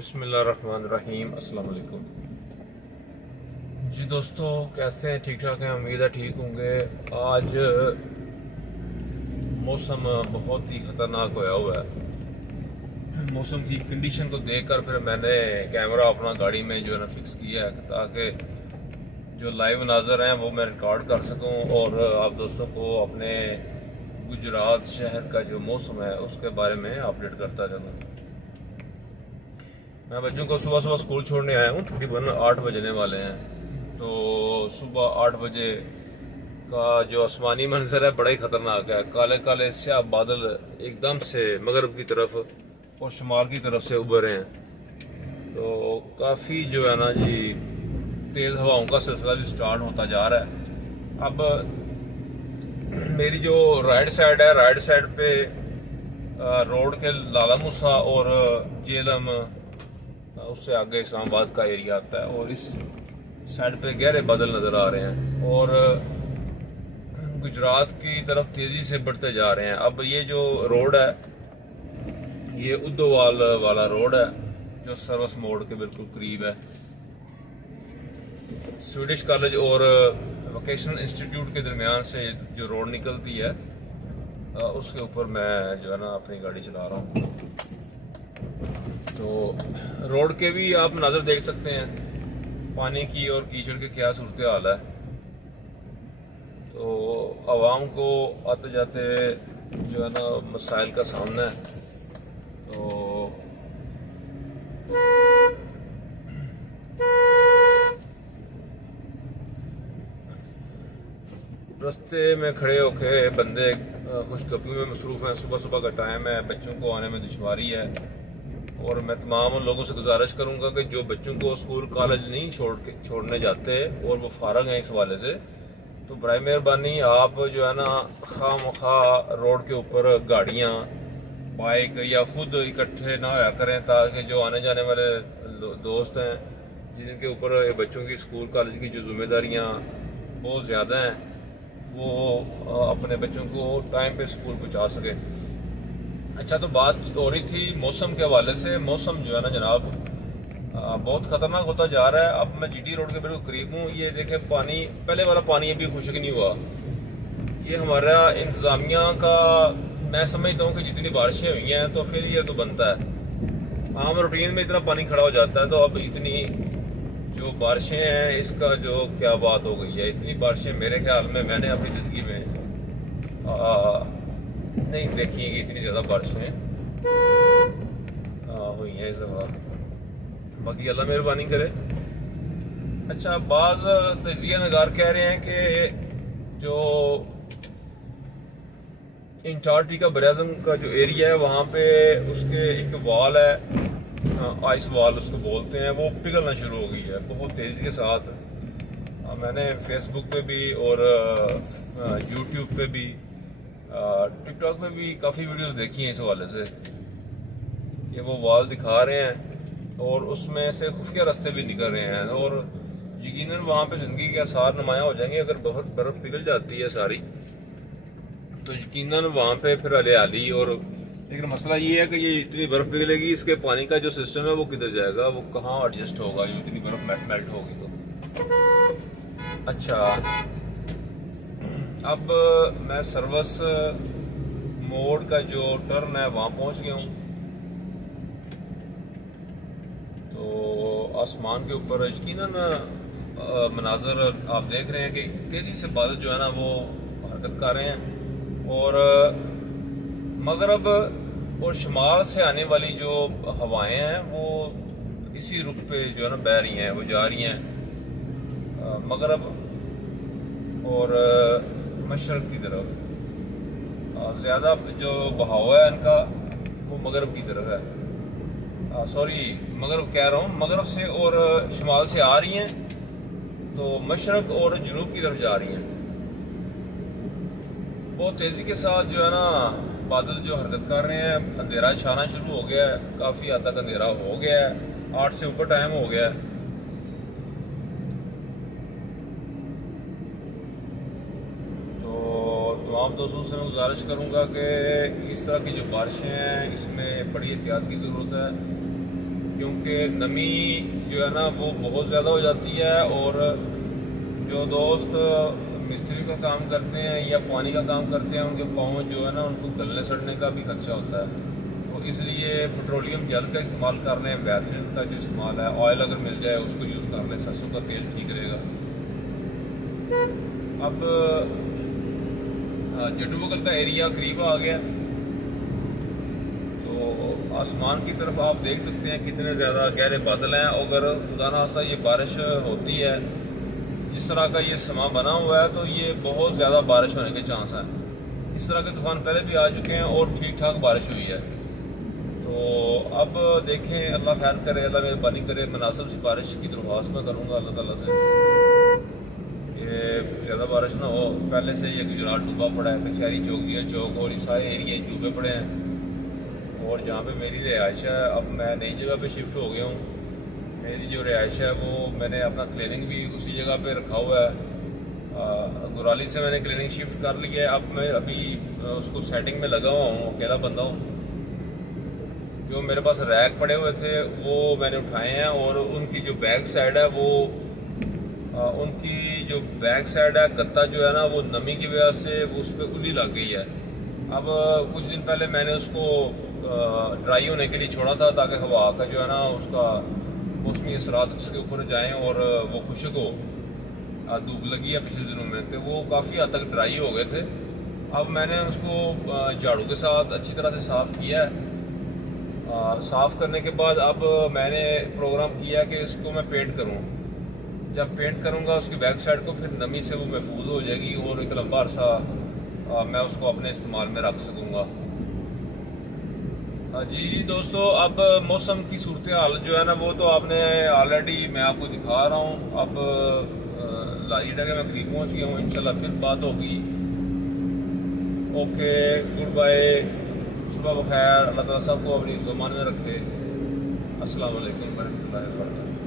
بسم اللہ الرحمن الرحیم۔ السلام علیکم جی دوستو، کیسے ہیں؟ ٹھیک ٹھاک ہیں؟ امید ہے ٹھیک ہوں گے۔ آج موسم بہت ہی خطرناک ہوا ہے۔ موسم کی کنڈیشن کو دیکھ کر پھر میں نے کیمرہ اپنا گاڑی میں جو ہے نا فکس کیا ہے تاکہ جو لائیو مناظر ہیں وہ میں ریکارڈ کر سکوں اور آپ دوستوں کو اپنے گجرات شہر کا جو موسم ہے اس کے بارے میں اپڈیٹ کرتا چلوں۔ میں بچوں کو صبح اسکول چھوڑنے آیا ہوں، تقریباً 8 بجنے والے ہیں۔ تو صبح 8 بجے کا جو آسمانی منظر ہے بڑا ہی خطرناک ہے۔ کالے کالے سیاہ بادل ایک دم سے مغرب کی طرف اور شمال کی طرف سے ابھرے ہیں، تو کافی جو ہے نا جی تیز ہواؤں کا سلسلہ بھی سٹارٹ ہوتا جا رہا ہے۔ اب میری جو رائٹ سائڈ پہ روڈ کے لالہ موسیٰ اور جیلم، اس سے آگے اسلام آباد کا ایریا آتا ہے، اور اس سائڈ پہ گہرے بادل نظر آ رہے ہیں اور گجرات کی طرف تیزی سے بڑھتے جا رہے ہیں۔ اب یہ جو روڈ ہے یہ ادوال والا روڈ ہے جو سروس موڑ کے بالکل قریب ہے۔ سویڈش کالج اور ووکیشنل انسٹیٹیوٹ کے درمیان سے جو روڈ نکلتی ہے اس کے اوپر میں جو ہے نا اپنی گاڑی چلا رہا ہوں۔ تو روڈ کے بھی آپ مناظر دیکھ سکتے ہیں، پانی کی اور کیچڑ کے کیا صورتحال ہے۔ تو عوام کو آتے جاتے جو ہے نا مسائل کا سامنا ہے۔ تو رستے میں کھڑے ہو کے بندے خوشگپی میں مصروف ہیں۔ صبح کا ٹائم ہے، بچوں کو آنے میں دشواری ہے، اور میں تمام لوگوں سے گزارش کروں گا کہ جو بچوں کو اسکول کالج نہیں چھوڑنے جاتے اور وہ فارغ ہیں اس حوالے سے، تو برائے مہربانی آپ جو ہے نا خواہ مخواہ روڈ کے اوپر گاڑیاں، بائک یا خود اکٹھے نہ ہوا کریں، تاکہ جو آنے جانے والے دوست ہیں جن کے اوپر بچوں کی اسکول کالج کی جو ذمہ داریاں بہت زیادہ ہیں، وہ اپنے بچوں کو ٹائم پہ اسکول پہنچا سکیں۔ اچھا، تو بات ہو رہی تھی موسم کے حوالے سے۔ موسم جو ہے نا جناب بہت خطرناک ہوتا جا رہا ہے۔ اب میں جی ٹی روڈ کے بالکل قریب ہوں۔ یہ دیکھیں، پانی پہلے والا پانی ابھی خشک نہیں ہوا۔ یہ ہمارا انتظامیہ کا، میں سمجھتا ہوں کہ جتنی بارشیں ہوئی ہیں تو پھر یہ تو بنتا ہے، عام روٹین میں اتنا پانی کھڑا ہو جاتا ہے، تو اب اتنی جو بارشیں ہیں اس کا جو کیا بات ہو گئی ہے۔ اتنی بارشیں میرے خیال میں نے اپنی زندگی میں نہیں دیکھی کہ اتنی زیادہ بارشیں ہوئی ہیں اس دفعہ۔ باقی اللہ مہربانی کرے۔ اچھا، بعض تجزیہ نگار کہہ رہے ہیں کہ جو انٹارکٹیکا براعظم کا جو ایریا ہے وہاں پہ اس کے ایک وال ہے، آئس وال اس کو بولتے ہیں، وہ پگھلنا شروع ہو گئی ہے بہت تیزی کے ساتھ۔ میں نے فیس بک پہ بھی اور یوٹیوب پہ بھی ٹک ٹاک پہ بھی کافی ویڈیوز دیکھی ہیں اس حوالے سے کہ وہ وال دکھا رہے ہیں اور اس میں سے خفیہ راستے بھی نکل رہے ہیں، اور یقیناً وہاں پہ زندگی کے آثار نمایاں ہو جائیں گے۔ اگر بہت برف پگھل جاتی ہے ساری تو یقیناً وہاں پہ پھر ہریالی، اور لیکن مسئلہ یہ ہے کہ یہ اتنی برف پگھلے گی، اس کے پانی کا جو سسٹم ہے وہ کدھر جائے گا، وہ کہاں ایڈجسٹ ہوگا جو اتنی برف میلٹ ہوگی تو۔ اچھا، اب میں سروس موڑ کا جو ٹرن ہے وہاں پہنچ گیا ہوں۔ تو آسمان کے اوپر یقیناً مناظر آپ دیکھ رہے ہیں کہ تیزی سے بادل جو ہے نا وہ حرکت کر رہے ہیں، اور مغرب اور شمال سے آنے والی جو ہوائیں ہیں وہ اسی رخ پہ جو ہے نا بہہ رہی ہیں، وہ جا رہی ہیں مغرب اور مشرق کی طرف۔ زیادہ جو بہاؤ ہے ان کا وہ مغرب کی طرف ہے، مغرب کہہ رہا ہوں، مغرب سے اور شمال سے آ رہی ہیں تو مشرق اور جنوب کی طرف جا رہی ہیں۔ بہت تیزی کے ساتھ جو ہے نا بادل جو حرکت کر رہے ہیں، اندھیرا چھانا شروع ہو گیا ہے، کافی حد تک اندھیرا ہو گیا ہے، 8 سے اوپر ٹائم ہو گیا ہے۔ تمام دوستوں سے میں گزارش کروں گا کہ اس طرح کی جو بارشیں ہیں اس میں بڑی احتیاط کی ضرورت ہے۔ کیونکہ نمی جو ہے نا وہ بہت زیادہ ہو جاتی ہے، اور جو دوست مستری کا کام کرتے ہیں یا پانی کا کام کرتے ہیں ان کے پاؤں جو ہے نا ان کو گلنے سڑنے کا بھی خدشہ ہوتا ہے. تو اس لیے پیٹرولیم جیل کا استعمال کر لیں، ویسلین کا جو استعمال ہے، آئل اگر مل جائے اس کو یوز کر لیں، سرسوں کا تیل ٹھیک رہے گا. اب جڈو بغل کا ایریا قریب آ گیا، تو آسمان کی طرف آپ دیکھ سکتے ہیں کتنے زیادہ گہرے بادل ہیں. اگر خدا نخواستہ یہ بارش ہوتی ہے، جس طرح کا یہ سما بنا ہوا ہے، تو یہ بہت زیادہ بارش ہونے کے چانس ہیں. اس طرح کے طوفان پہلے بھی آ چکے ہیں اور ٹھیک ٹھاک بارش ہوئی ہے. تو اب دیکھیں، اللہ خیر کرے، اللہ مہربانی کرے. مناسب سی بارش کی درخواست میں کروں گا اللہ تعالیٰ سے کہ زیادہ بارش نہ ہو. پہلے سے یہ گجرات ڈوبا پڑا ہے، کچہری چوک، دیا چوک اور یہ سارے ایریے ڈوبے پڑے ہیں. اور جہاں پہ میری رہائش ہے، اب میں نئی جگہ پہ شفٹ ہو گیا ہوں. میری جو رہائش ہے وہ میں نے اپنا کلینک بھی اسی جگہ پہ رکھا ہوا ہے. گورالی سے میں نے کلینک شفٹ کر لیا ہے. اب میں ابھی اس کو سیٹنگ میں لگا ہوا ہوں، اکیلا بندہ ہوں. جو میرے پاس ریک پڑے ہوئے تھے وہ میں نے اٹھائے ہیں، اور ان کی جو بیک سائڈ ہے وہ ان کی جو بیک سائڈ ہے گتا جو ہے نا وہ نمی کی وجہ سے اس پہ الی لگ گئی ہے. اب کچھ دن پہلے میں نے اس کو ڈرائی ہونے کے لیے چھوڑا تھا تاکہ ہوا کا جو ہے نا اس کا موسمی اثرات اس کے اوپر جائیں اور وہ خشک ہو. دھوپ لگی ہے پچھلے دنوں میں، تو وہ کافی حد تک ڈرائی ہو گئے تھے. اب میں نے اس کو جھاڑو کے ساتھ اچھی طرح سے صاف کیا ہے. صاف کرنے کے بعد اب میں نے پروگرام کیا کہ اس کو میں پینٹ کروں. جب پینٹ کروں گا اس کی بیک سائڈ کو، پھر نمی سے وہ محفوظ ہو جائے گی اور ایک لمبا عرصہ میں اس کو اپنے استعمال میں رکھ سکوں گا. جی دوستو، اب موسم کی صورتحال جو ہے نا وہ تو آپ نے آلریڈی میں آپ کو دکھا رہا ہوں. اب لاریڈا کے میں قریب پہنچ گیا ہوں، انشاءاللہ پھر بات ہوگی. اوکے، گڈ بائے، صبح بخیر. اللہ تعالیٰ سب کو اپنی زمان میں رکھے. السلام علیکم ورحمۃ اللہ وبرکاتہ.